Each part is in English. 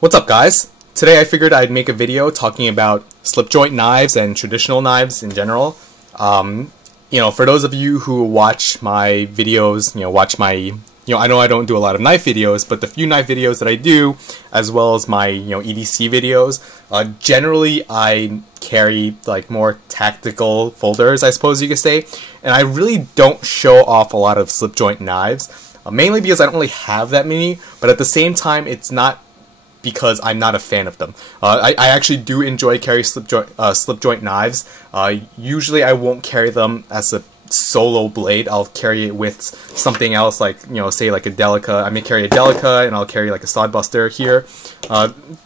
What's up, guys? Today I figured I'd make a video talking about slip joint knives and traditional knives in general. For those of you who watch my videos, I know I don't do a lot of knife videos, but the few knife videos that I do, as well as my, EDC videos, generally I carry like more tactical folders, I suppose you could say, and I really don't show off a lot of slip joint knives, mainly because I don't really have that many, but at the same time, it's not because I'm not a fan of them. I actually do enjoy carrying slip joint knives. Usually I won't carry them as a solo blade. I'll carry it with something else, like, say like a Delica. I may carry a Delica and I'll carry like a Sodbuster here.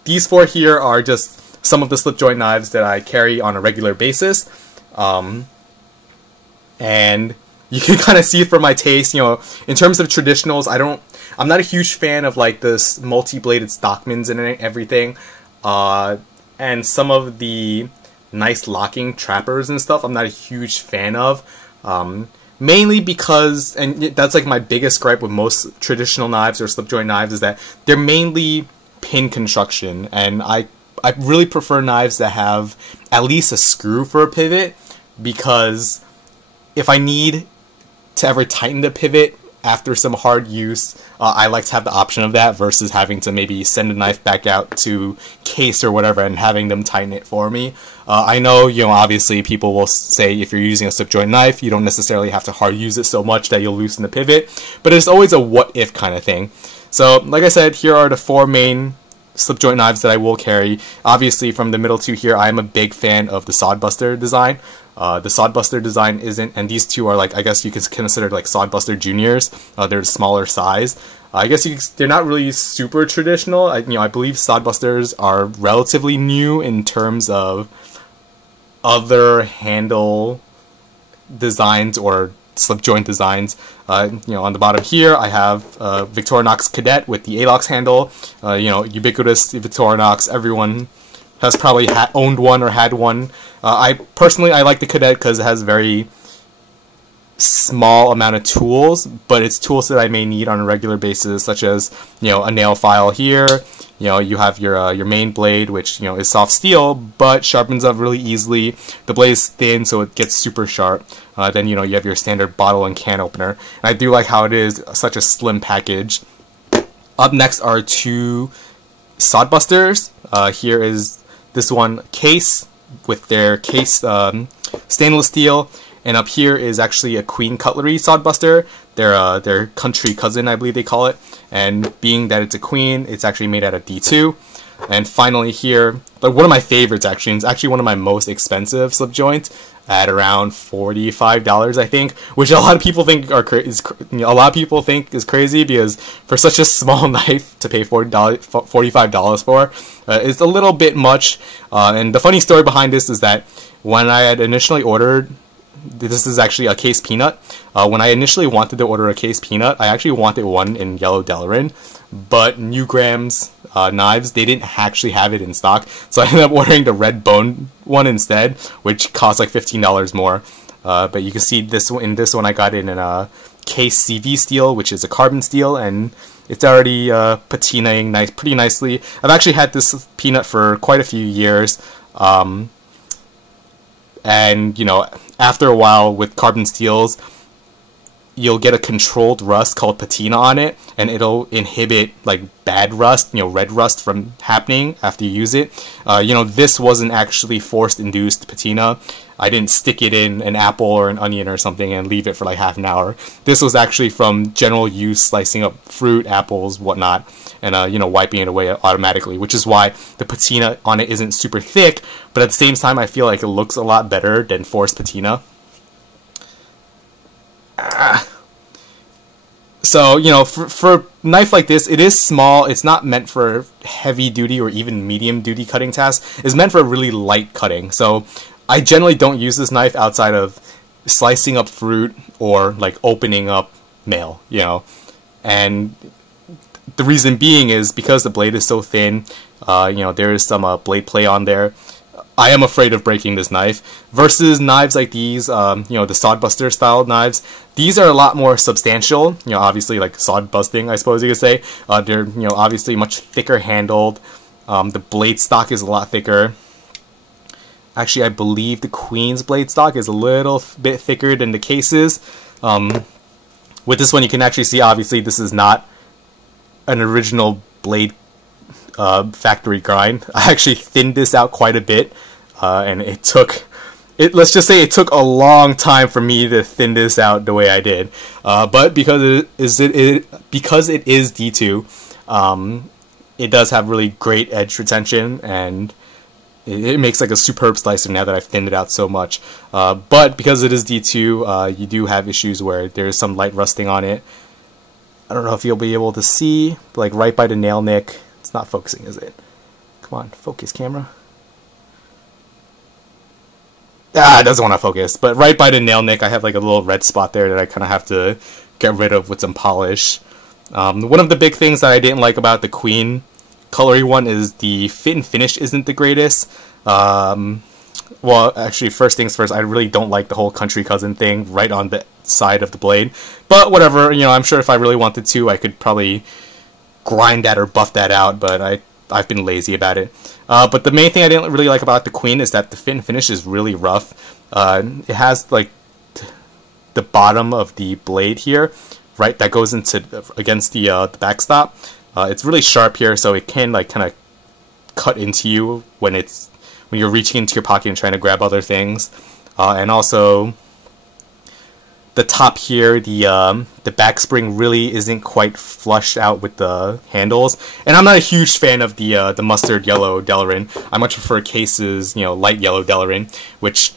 These four here are just some of the slip joint knives that I carry on a regular basis. And you can kind of see from my taste, in terms of traditionals, I'm not a huge fan of like this multi-bladed Stockmans and everything, and some of the nice locking trappers and stuff I'm not a huge fan of, mainly because, and that's like my biggest gripe with most traditional knives or slip joint knives, is that they're mainly pin construction, and I really prefer knives that have at least a screw for a pivot, because if I need to ever tighten the pivot after some hard use, I like to have the option of that versus having to maybe send a knife back out to case or whatever and having them tighten it for me. I know, obviously people will say if you're using a slip joint knife, you don't necessarily have to hard use it so much that you'll loosen the pivot, but it's always a what if kind of thing. So like I said, here are the four main slip joint knives that I will carry. Obviously from the middle two here, I am a big fan of the Sodbuster design. The Sodbuster design isn't, and these two are like, I guess you could consider like Sodbuster Juniors. They're the smaller size. I guess they're not really super traditional. I believe Sodbusters are relatively new in terms of other handle designs or slip joint designs. On the bottom here, I have Victorinox Cadet with the A-Locks handle. Ubiquitous Victorinox. Everyone has probably owned one or had one. I like the Cadet because it has very small amount of tools, but it's tools that I may need on a regular basis, such as a nail file here. You have your main blade, which is soft steel but sharpens up really easily. The blade is thin, so it gets super sharp. Then you have your standard bottle and can opener, and I do like how it is such a slim package. Up next are two Sodbusters. Here is this one case with their case stainless steel, and up here is actually a Queen Cutlery Sodbuster, their country cousin, I believe they call it. And being that it's a Queen, it's actually made out of D2. And finally here, like one of my favorites actually, it's actually one of my most expensive slip joints at around $45, I think, which a lot of people think is crazy, because for such a small knife to pay $45 for, it's a little bit much. And the funny story behind this is that when I had initially ordered, this is actually a Case Peanut. When I initially wanted to order a Case Peanut, I actually wanted one in yellow Delrin, but Newgram's knives, they didn't actually have it in stock, so I ended up ordering the red bone one instead, which cost like $15 more. But you can see in this one I got it in a Case CV steel, which is a carbon steel, and it's already patinaing pretty nicely. I've actually had this Peanut for quite a few years. And after a while with carbon steels, you'll get a controlled rust called patina on it, and it'll inhibit like bad rust, red rust from happening after you use it. This wasn't actually forced induced patina. I didn't stick it in an apple or an onion or something and leave it for like half an hour. This was actually from general use, slicing up fruit, apples, whatnot, and wiping it away automatically, which is why the patina on it isn't super thick, but at the same time I feel like it looks a lot better than forced patina. So, for a knife like this, it is small. It's not meant for heavy duty or even medium duty cutting tasks. It's meant for really light cutting. So I generally don't use this knife outside of slicing up fruit or like opening up mail, and the reason being is because the blade is so thin. There is some blade play on there. I am afraid of breaking this knife. Versus knives like these, the Sodbuster style knives, these are a lot more substantial. Obviously like sod busting, I suppose you could say. They're, obviously much thicker handled. The blade stock is a lot thicker. Actually, I believe the Queen's blade stock is a little bit thicker than the cases. With this one, you can actually see, obviously, this is not an original blade factory grind. I actually thinned this out quite a bit, and let's just say it took a long time for me to thin this out the way I did. But because it is D2, it does have really great edge retention, and it makes like a superb slicer now that I've thinned it out so much. But because it is D2, you do have issues where there's some light rusting on it. I don't know if you'll be able to see, like right by the nail nick. It's not focusing, is it? Come on, focus, camera. It doesn't want to focus. But right by the nail nick, I have like a little red spot there that I kind of have to get rid of with some polish. One of the big things that I didn't like about the Queen colory one is the fit and finish isn't the greatest. Well, actually, first things first, I really don't like the whole country cousin thing right on the side of the blade. But whatever, you know, I'm sure if I really wanted to, I could probably grind that or buff that out, but I've been lazy about it. But the main thing I didn't really like about the Queen is that the fit and finish is really rough. It has like the bottom of the blade here, right, that goes into against the backstop. It's really sharp here, so it can like kind of cut into you when you're reaching into your pocket and trying to grab other things. And also the top here, the back spring really isn't quite flushed out with the handles. And I'm not a huge fan of the mustard yellow Delrin. I much prefer Case's, you know, light yellow Delrin, which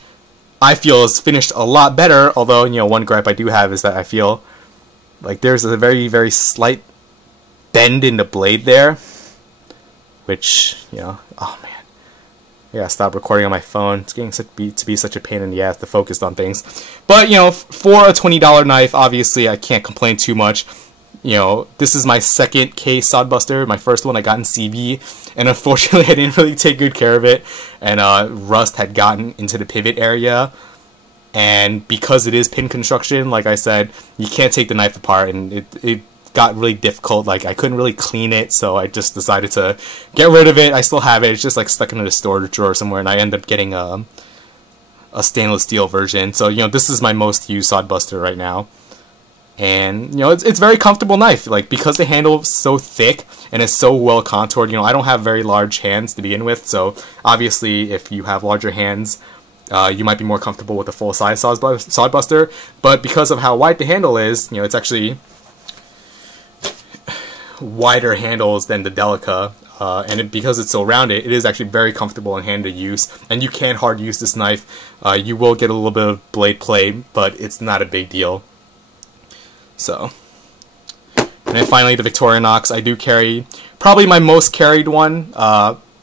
I feel is finished a lot better. Although, you know, one gripe I do have is that I feel like there's a very, very slight bend in the blade there, which, you know, oh man, yeah, stop recording on my phone. It's getting to be such a pain in the ass to focus on things. But, you know, for a $20 knife, obviously I can't complain too much. You know, this is my second case Sodbuster. My first one I got in CB, and unfortunately I didn't really take good care of it, and rust had gotten into the pivot area. And because it is pin construction, like I said, you can't take the knife apart, and it got really difficult. Like, I couldn't really clean it, so I just decided to get rid of it. I still have it. It's just like stuck in a storage drawer somewhere, and I ended up getting a stainless steel version. So, you know, this is my most used Sodbuster right now. And, you know, it's very comfortable knife. Like, because the handle is so thick and it's so well contoured, you know, I don't have very large hands to begin with, so obviously if you have larger hands, you might be more comfortable with a full-size Sodbuster. But because of how wide the handle is, you know, it's actually wider handles than the Delica, and because it's so rounded, it is actually very comfortable in hand to use, and you can hard use this knife. You will get a little bit of blade play, but it's not a big deal. So, and then finally the Victorinox. I do carry probably my most carried one,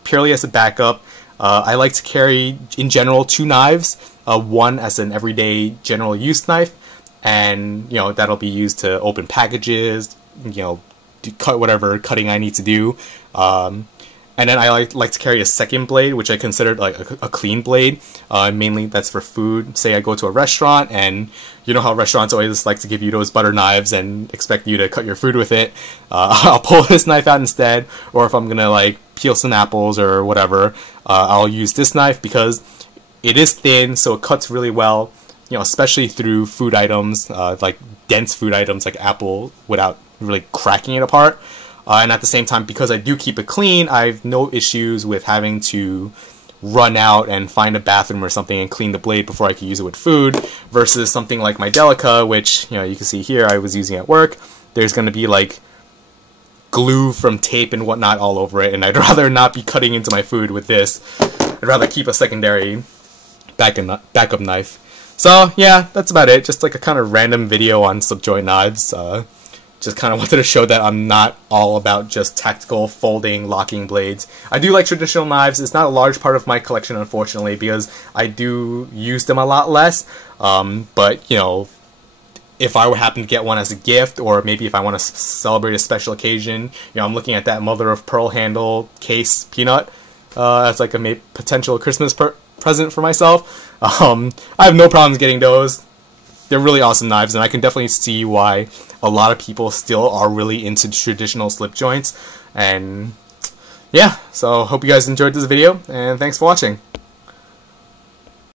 purely as a backup. I like to carry in general 2 knives, one as an everyday general use knife, and, you know, that'll be used to open packages, you know, cut whatever cutting I need to do, and then I like to carry a second blade, which I consider like a clean blade. Mainly that's for food. Say I go to a restaurant, and you know how restaurants always like to give you those butter knives and expect you to cut your food with it. I'll pull this knife out instead, or if I'm gonna like peel some apples or whatever, I'll use this knife because it is thin, so it cuts really well. You know, especially through food items, like dense food items like apple, without really cracking it apart. And at the same time, because I do keep it clean, I have no issues with having to run out and find a bathroom or something and clean the blade before I can use it with food, versus something like my Delica, which, you know, you can see here I was using at work. There's going to be like glue from tape and whatnot all over it, and I'd rather not be cutting into my food with this. I'd rather keep a secondary backup knife. So yeah, that's about it. Just like a kind of random video on Slipjoint knives. Just kind of wanted to show that I'm not all about just tactical folding, locking blades. I do like traditional knives. It's not a large part of my collection, unfortunately, because I do use them a lot less. But, you know, if I would happen to get one as a gift, or maybe if I want to celebrate a special occasion, you know, I'm looking at that mother of pearl handle case peanut as like a potential Christmas present for myself. I have no problems getting those. They're really awesome knives, and I can definitely see why a lot of people still are really into traditional slip joints. And, yeah, so hope you guys enjoyed this video, and thanks for watching.